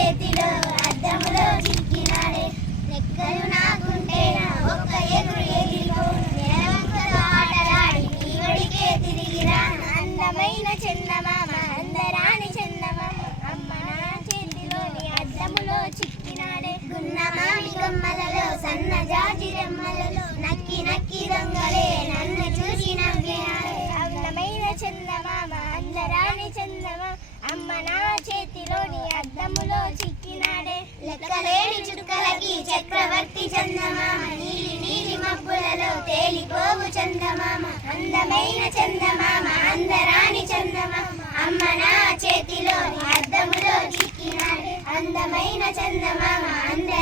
చేతిలో అద్దములో చిక్కినాడే లెక్కలు నాకుంటేనా ఒక్క ఎగురు ఎగిరిపోను నెలవంకతో ఆటలాడి నీవడికే తిరిగిరా అందమైన చందమామ అందరాని చందమామ అమ్మ నా చేతిలోని అద్దములో చిక్కినాడే. గున్నమామి గమ్మలలో తేలిపోవు చందమామ అందమైన చందమామ అందరాని చందమామ. అమ్మ నా చేతిలో అద్దములో చిక్కినాడు. అందమైన చందమామ అందరి